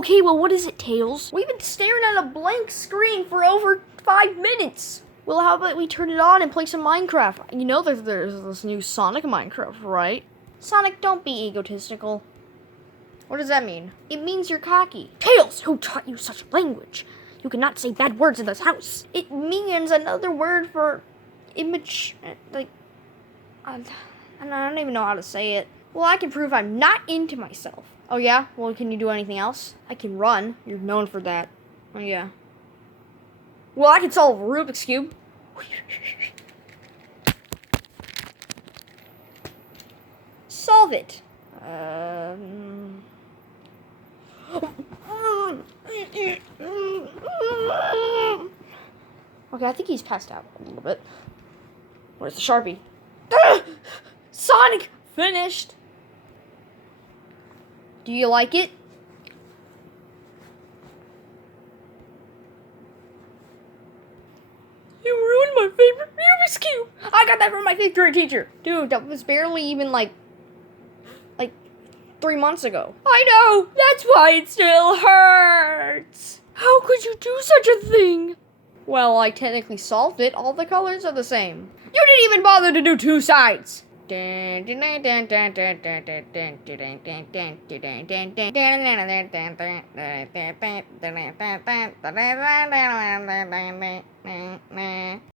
Okay, well, what is it, Tails? We've been staring at a blank screen for over 5 minutes. Well, how about we turn it on and play some Minecraft? You know there's this new Sonic Minecraft, right? Sonic, don't be egotistical. What does that mean? It means you're cocky. Tails, who taught you such language? You cannot say bad words in this house. It means another word for image, like, I don't even know how to say it. Well, I can prove I'm not into myself. Oh yeah? Well, can you do anything else? I can run. You're known for that. Oh yeah. Well, I can solve a Rubik's Cube. Solve it. Okay, I think he's passed out a little bit. Where's the Sharpie? Sonic! Finished! Do you like it? You ruined my favorite Rubik's Cube! I got that from my 5th grade teacher! Dude, that was barely even like 3 months ago. I know! That's why it still hurts! How could you do such a thing? Well, I technically solved it. All the colors are the same. You didn't even bother to do 2 sides!